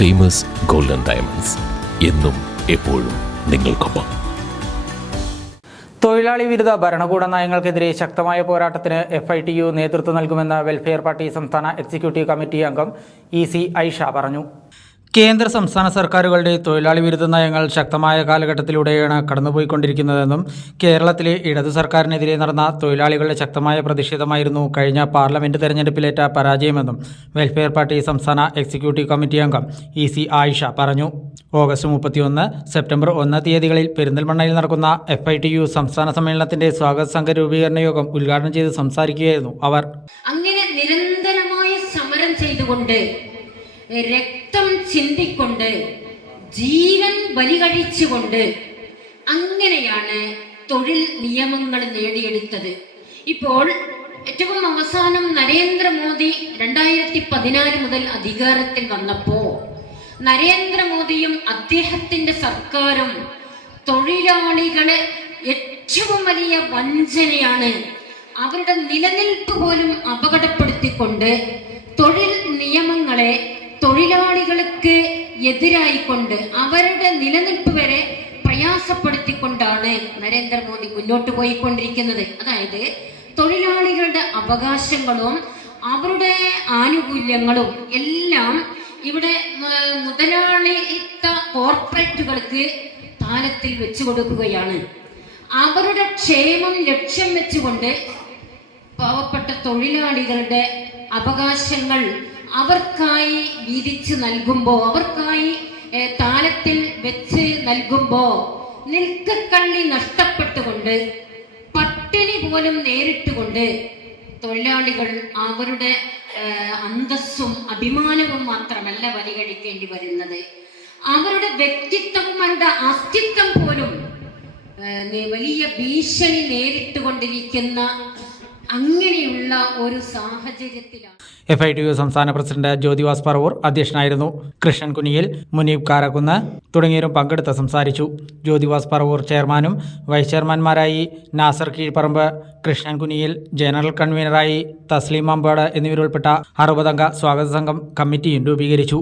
Famous golden diamonds എന്നും എപ്പോഴും നിങ്ങൾക്കൊപ്പം. തൊഴിലാളി വിരുദ്ധ ഭരണകൂട നയങ്ങൾക്കെതിരെ ശക്തമായ പോരാട്ടത്തിന് FITU നേതൃത്വം നൽകുമെന്ന് വെൽഫെയർ പാർട്ടി സംസ്ഥാന എക്സിക്യൂട്ടീവ് കമ്മിറ്റി അംഗം EC ഐഷ പറഞ്ഞു. കേന്ദ്ര സംസ്ഥാന സർക്കാരുകളുടെ തൊഴിലാളി വിരുദ്ധ നയങ്ങൾ ശക്തമായ കാലഘട്ടത്തിലൂടെയാണ് കടന്നുപോയിക്കൊണ്ടിരിക്കുന്നതെന്നും കേരളത്തിലെ ഇടതു സർക്കാരിനെതിരെ നടന്ന തൊഴിലാളികളുടെ ശക്തമായ പ്രതിഷേധമായിരുന്നു കഴിഞ്ഞ പാർലമെന്റ് തെരഞ്ഞെടുപ്പിലേറ്റ പരാജയമെന്നും വെൽഫെയർ പാർട്ടി സംസ്ഥാന എക്സിക്യൂട്ടീവ് കമ്മിറ്റി അംഗം EC ആയിഷ പറഞ്ഞു. ഓഗസ്റ്റ് 31, സെപ്റ്റംബർ 1 തീയതികളിൽ പെരിന്തൽമണ്ണയിൽ നടക്കുന്ന FITU സംസ്ഥാന സമ്മേളനത്തിന്റെ സ്വാഗത സംഘ രൂപീകരണ യോഗം ഉദ്ഘാടനം ചെയ്ത് സംസാരിക്കുകയായിരുന്നു അവർ. അങ്ങനെ നിരന്തരമായ സമരം ചെയ്തുകൊണ്ട് രക്തം ചിന്തിക്കൊണ്ട് ജീവൻ ബലികഴിച്ചുകൊണ്ട് അങ്ങനെയാണ് തൊഴിൽ നിയമങ്ങൾ നേടിയെടുത്തത്. ഇപ്പോൾ ഏറ്റവും അവസാനം നരേന്ദ്രമോദി 2014 മുതൽ അധികാരത്തിൽ വന്നപ്പോൾ നരേന്ദ്രമോദിയും അദ്ദേഹത്തിന്റെ സർക്കാരും തൊഴിലാളികളെ ഏറ്റവും വലിയ വഞ്ചനയാണ്, അവരുടെ നിലനിൽപ്പ് പോലും അപകടപ്പെടുത്തിക്കൊണ്ട് തൊഴിൽ നിയമങ്ങളെ തൊഴിലാളികൾക്ക് എതിരായിക്കൊണ്ട് അവരുടെ നിലനിൽപ്പ് വരെ പ്രയാസപ്പെടുത്തിക്കൊണ്ടാണ് നരേന്ദ്രമോദി മുന്നോട്ട് പോയിക്കൊണ്ടിരിക്കുന്നത്. അതായത് തൊഴിലാളികളുടെ അവകാശങ്ങളും അവരുടെ ആനുകൂല്യങ്ങളും എല്ലാം ഇവിടെ മുതലാളിത്ത കോർപ്പറേറ്റുകൾക്ക് താലത്തിൽ വെച്ചു കൊടുക്കുകയാണ്. അവരുടെ ക്ഷേമം ലക്ഷ്യം വെച്ചുകൊണ്ട് പാവപ്പെട്ട തൊഴിലാളികളുടെ അവകാശങ്ങൾ അവർക്കായി വീതിച്ചു നൽകുമ്പോൾ, അവർക്കായി താലത്തിൽ വെച്ച് നൽകുമ്പോൾ നിൽക്കക്കള്ളി നഷ്ടപ്പെട്ടുകൊണ്ട് പട്ടിണി പോലും നേരിട്ടുകൊണ്ട് തൊഴിലാളികൾ അവരുടെ അന്തസ്സും അഭിമാനവും മാത്രമല്ല ബലികഴിക്കേണ്ടി വരുന്നത്, അവരുടെ വ്യക്തിത്വവും അവരുടെ അസ്തിത്വം പോലും വലിയ ഭീഷണി നേരിട്ടുകൊണ്ടിരിക്കുന്ന അങ്ങനെയുള്ള ഒരു സാഹചര്യത്തിലാണ്. FITU സംസ്ഥാന പ്രസിഡന്റ് ജ്യോതിവാസ് പറവൂർ അധ്യക്ഷനായിരുന്നു. കൃഷ്ണൻ കുനിയിൽ, മുനീബ് കാരക്കുന്ന് തുടങ്ങിയവരും പങ്കെടുത്ത് സംസാരിച്ചു. ജ്യോതിവാസ് പറവൂർ ചെയർമാനും വൈസ് ചെയർമാൻമാരായി നാസർ കീഴ്പറമ്പ്, കൃഷ്ണൻ കുനിയിൽ, ജനറൽ കൺവീനറായി തസ്ലീം അമ്പാട് എന്നിവരുൾപ്പെട്ട 60 അംഗ സ്വാഗത സംഘം കമ്മിറ്റിയും രൂപീകരിച്ചു.